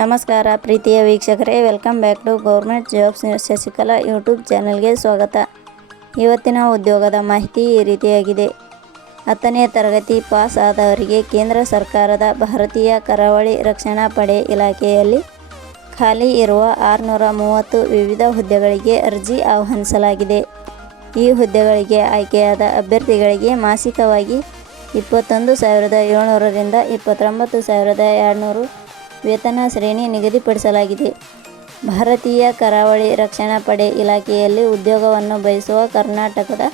ನಮಸ್ಕಾರ ಪ್ರೀತಿಯ ವೀಕ್ಷಕರೇ welcome back to government jobs Shashikala YouTube ಚಾನಲ್ಗೆ ಸ್ವಾಗತ. ಇವತ್ತಿನ ಉದ್ಯೋಗದ ಮಾಹಿತಿ ಈ ರೀತಿಯಾಗಿದೆ. ಹತ್ತನೇ ತರಗತಿ ಪಾಸ್ ಆದವರಿಗೆ ಕೇಂದ್ರ ಸರ್ಕಾರದ ಭಾರತೀಯ ಕರಾವಳಿ ರಕ್ಷಣಾ ಪಡೆ ಇಲಾಖೆಯಲ್ಲಿ ಖಾಲಿ ಇರುವ ಆರುನೂರ ಮೂವತ್ತು ವಿವಿಧ ಹುದ್ದೆಗಳಿಗೆ ಅರ್ಜಿ ಆಹ್ವಾನಿಸಲಾಗಿದೆ. ಈ ಹುದ್ದೆಗಳಿಗೆ ಆಯ್ಕೆಯಾದ ಅಭ್ಯರ್ಥಿಗಳಿಗೆ ಮಾಸಿಕವಾಗಿ ಇಪ್ಪತ್ತೊಂದು ಸಾವಿರದ ಏಳ್ನೂರರಿಂದ ಇಪ್ಪತ್ತೊಂಬತ್ತು ಸಾವಿರದ ಎರಡುನೂರು ವೇತನ ಶ್ರೇಣಿ ನಿಗದಿಪಡಿಸಲಾಗಿದೆ. ಭಾರತೀಯ ಕರಾವಳಿ ರಕ್ಷಣಾ ಪಡೆ ಇಲಾಖೆಯಲ್ಲಿ ಉದ್ಯೋಗವನ್ನು ಬಯಸುವ ಕರ್ನಾಟಕದ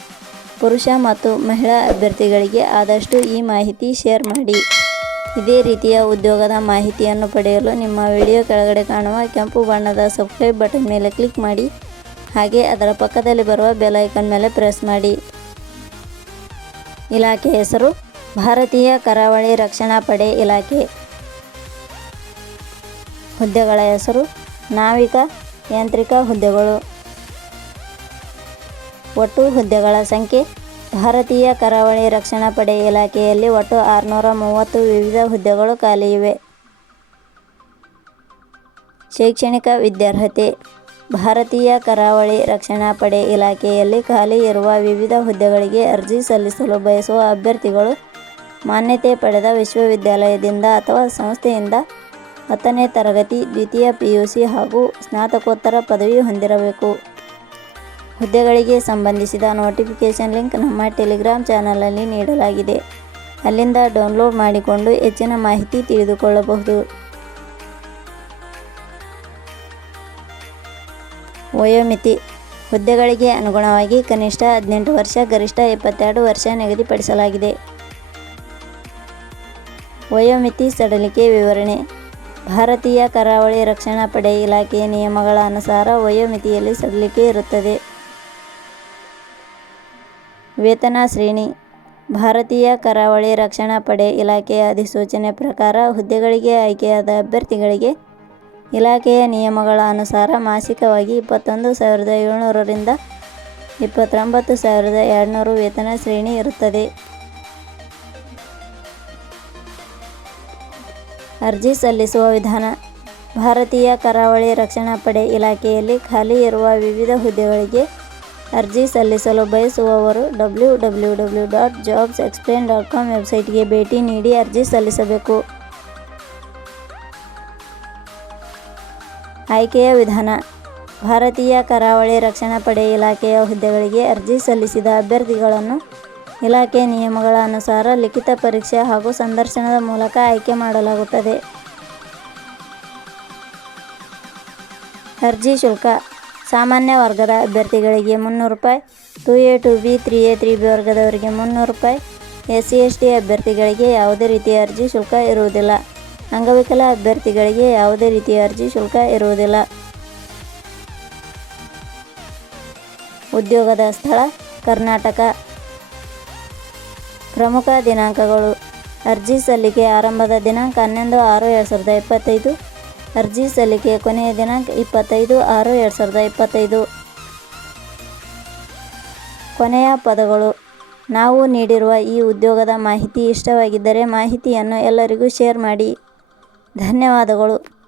ಪುರುಷ ಮತ್ತು ಮಹಿಳಾ ಅಭ್ಯರ್ಥಿಗಳಿಗೆ ಆದಷ್ಟು ಈ ಮಾಹಿತಿ ಶೇರ್ ಮಾಡಿ. ಇದೇ ರೀತಿಯ ಉದ್ಯೋಗದ ಮಾಹಿತಿಯನ್ನು ಪಡೆಯಲು ನಿಮ್ಮ ವಿಡಿಯೋ ಕೆಳಗಡೆ ಕಾಣುವ ಕೆಂಪು ಬಣ್ಣದ ಸಬ್ಸ್ಕ್ರೈಬ್ ಬಟನ್ ಮೇಲೆ ಕ್ಲಿಕ್ ಮಾಡಿ, ಹಾಗೆ ಅದರ ಪಕ್ಕದಲ್ಲಿ ಬರುವ ಬೆಲೈಕನ್ ಮೇಲೆ ಪ್ರೆಸ್ ಮಾಡಿ. ಇಲಾಖೆ ಹೆಸರು ಭಾರತೀಯ ಕರಾವಳಿ ರಕ್ಷಣಾ ಪಡೆ ಇಲಾಖೆ. ಹುದ್ದೆಗಳ ಹೆಸರು, ನಾವಿಕ ಯಾಂತ್ರಿಕ ಹುದ್ದೆಗಳು. ಒಟ್ಟು ಹುದ್ದೆಗಳ ಸಂಖ್ಯೆ, ಭಾರತೀಯ ಕರಾವಳಿ ರಕ್ಷಣಾ ಪಡೆ ಇಲಾಖೆಯಲ್ಲಿ ಒಟ್ಟು ಆರುನೂರ ಮೂವತ್ತು ವಿವಿಧ ಹುದ್ದೆಗಳು ಖಾಲಿ ಇವೆ. ಶೈಕ್ಷಣಿಕ ವಿದ್ಯಾರ್ಹತೆ, ಭಾರತೀಯ ಕರಾವಳಿ ರಕ್ಷಣಾ ಪಡೆ ಇಲಾಖೆಯಲ್ಲಿ ಖಾಲಿ ಇರುವ ವಿವಿಧ ಹುದ್ದೆಗಳಿಗೆ ಅರ್ಜಿ ಸಲ್ಲಿಸಲು ಬಯಸುವ ಅಭ್ಯರ್ಥಿಗಳು ಮಾನ್ಯತೆ ಪಡೆದ ವಿಶ್ವವಿದ್ಯಾಲಯದಿಂದ ಅಥವಾ ಸಂಸ್ಥೆಯಿಂದ ಹತ್ತನೇ ತರಗತಿ, ದ್ವಿತೀಯ ಪಿಯುಸಿ ಹಾಗೂ ಸ್ನಾತಕೋತ್ತರ ಪದವಿ ಹೊಂದಿರಬೇಕು. ಹುದ್ದೆಗಳಿಗೆ ಸಂಬಂಧಿಸಿದ ನೋಟಿಫಿಕೇಷನ್ ಲಿಂಕ್ ನಮ್ಮ ಟೆಲಿಗ್ರಾಮ್ ಚಾನಲಲ್ಲಿ ನೀಡಲಾಗಿದೆ. ಅಲ್ಲಿಂದ ಡೌನ್ಲೋಡ್ ಮಾಡಿಕೊಂಡು ಹೆಚ್ಚಿನ ಮಾಹಿತಿ ತಿಳಿದುಕೊಳ್ಳಬಹುದು. ವಯೋಮಿತಿ. ಹುದ್ದೆಗಳಿಗೆ ಅನುಗುಣವಾಗಿ ಕನಿಷ್ಠ ಹದಿನೆಂಟು ವರ್ಷ, ಗರಿಷ್ಠ ಇಪ್ಪತ್ತೆರಡು ವರ್ಷ ನಿಗದಿಪಡಿಸಲಾಗಿದೆ. ವಯೋಮಿತಿ ಸಡಲಿಕೆ ವಿವರಣೆ. ಭಾರತೀಯ ಕರಾವಳಿ ರಕ್ಷಣಾ ಪಡೆ ಇಲಾಖೆಯ ನಿಯಮಗಳ ಅನುಸಾರ ವಯೋಮಿತಿಯಲ್ಲಿ ಸಡಿಲಿಕೆ ಇರುತ್ತದೆ. ವೇತನ ಶ್ರೇಣಿ. ಭಾರತೀಯ ಕರಾವಳಿ ರಕ್ಷಣಾ ಪಡೆ ಇಲಾಖೆಯ ಅಧಿಸೂಚನೆ ಪ್ರಕಾರ ಹುದ್ದೆಗಳಿಗೆ ಆಯ್ಕೆಯಾದ ಅಭ್ಯರ್ಥಿಗಳಿಗೆ ಇಲಾಖೆಯ ನಿಯಮಗಳ ಅನುಸಾರ ಮಾಸಿಕವಾಗಿ ಇಪ್ಪತ್ತೊಂದು ಸಾವಿರದ ಏಳ್ನೂರರಿಂದ ಇಪ್ಪತ್ತೊಂಬತ್ತು ಸಾವಿರದ ಎರಡುನೂರು ವೇತನ ಶ್ರೇಣಿ ಇರುತ್ತದೆ. ಅರ್ಜಿ ಸಲ್ಲಿಸುವ ವಿಧಾನ. ಭಾರತೀಯ ಕರಾವಳಿ ರಕ್ಷಣಾ ಪಡೆ ಇಲಾಖೆಯಲ್ಲಿ ಖಾಲಿ ಇರುವ ವಿವಿಧ ಹುದ್ದೆಗಳಿಗೆ ಅರ್ಜಿ ಸಲ್ಲಿಸಲು ಬಯಸುವವರು W W W dot jobs explain dot com ವೆಬ್ಸೈಟ್ಗೆ ಭೇಟಿ ನೀಡಿ ಅರ್ಜಿ ಸಲ್ಲಿಸಬೇಕು. ಆಯ್ಕೆಯ ವಿಧಾನ. ಭಾರತೀಯ ಕರಾವಳಿ ರಕ್ಷಣಾ ಪಡೆ ಇಲಾಖೆಯ ಹುದ್ದೆಗಳಿಗೆ ಅರ್ಜಿ ಸಲ್ಲಿಸಿದ ಅಭ್ಯರ್ಥಿಗಳನ್ನು ಇಲಾಖೆ ನಿಯಮಗಳ ಅನುಸಾರ ಲಿಖಿತ ಪರೀಕ್ಷೆ ಹಾಗೂ ಸಂದರ್ಶನದ ಮೂಲಕ ಆಯ್ಕೆ ಮಾಡಲಾಗುತ್ತದೆ. ಅರ್ಜಿ ಶುಲ್ಕ. ಸಾಮಾನ್ಯ ವರ್ಗದ ಅಭ್ಯರ್ಥಿಗಳಿಗೆ ಮುನ್ನೂರು ರೂಪಾಯಿ two A two B three A three B ವರ್ಗದವರಿಗೆ ಮುನ್ನೂರು ರೂಪಾಯಿ. ಎಸ್ ಸಿ ಎಸ್ ಟಿ ಅಭ್ಯರ್ಥಿಗಳಿಗೆ ಯಾವುದೇ ರೀತಿಯ ಅರ್ಜಿ ಶುಲ್ಕ ಇರುವುದಿಲ್ಲ. ಅಂಗವಿಕಲ ಅಭ್ಯರ್ಥಿಗಳಿಗೆ ಯಾವುದೇ ರೀತಿಯ ಅರ್ಜಿ ಶುಲ್ಕ ಇರುವುದಿಲ್ಲ. ಉದ್ಯೋಗದ ಸ್ಥಳ, ಕರ್ನಾಟಕ. ಪ್ರಮುಖ ದಿನಾಂಕಗಳು. ಅರ್ಜಿ ಸಲ್ಲಿಕೆ ಆರಂಭದ ದಿನಾಂಕ ಹನ್ನೊಂದು ಆರು ಎರಡು ಸಾವಿರದ ಇಪ್ಪತ್ತೈದು. ಅರ್ಜಿ ಸಲ್ಲಿಕೆ ಕೊನೆಯ ದಿನಾಂಕ ಇಪ್ಪತ್ತೈದು ಆರು ಎರಡು ಸಾವಿರದ ಇಪ್ಪತ್ತೈದು. ಕೊನೆಯ ಪದಗಳು. ನಾವು ನೀಡಿರುವ ಈ ಉದ್ಯೋಗದ ಮಾಹಿತಿ ಇಷ್ಟವಾಗಿದ್ದರೆ ಮಾಹಿತಿಯನ್ನು ಎಲ್ಲರಿಗೂ ಶೇರ್ ಮಾಡಿ. ಧನ್ಯವಾದಗಳು.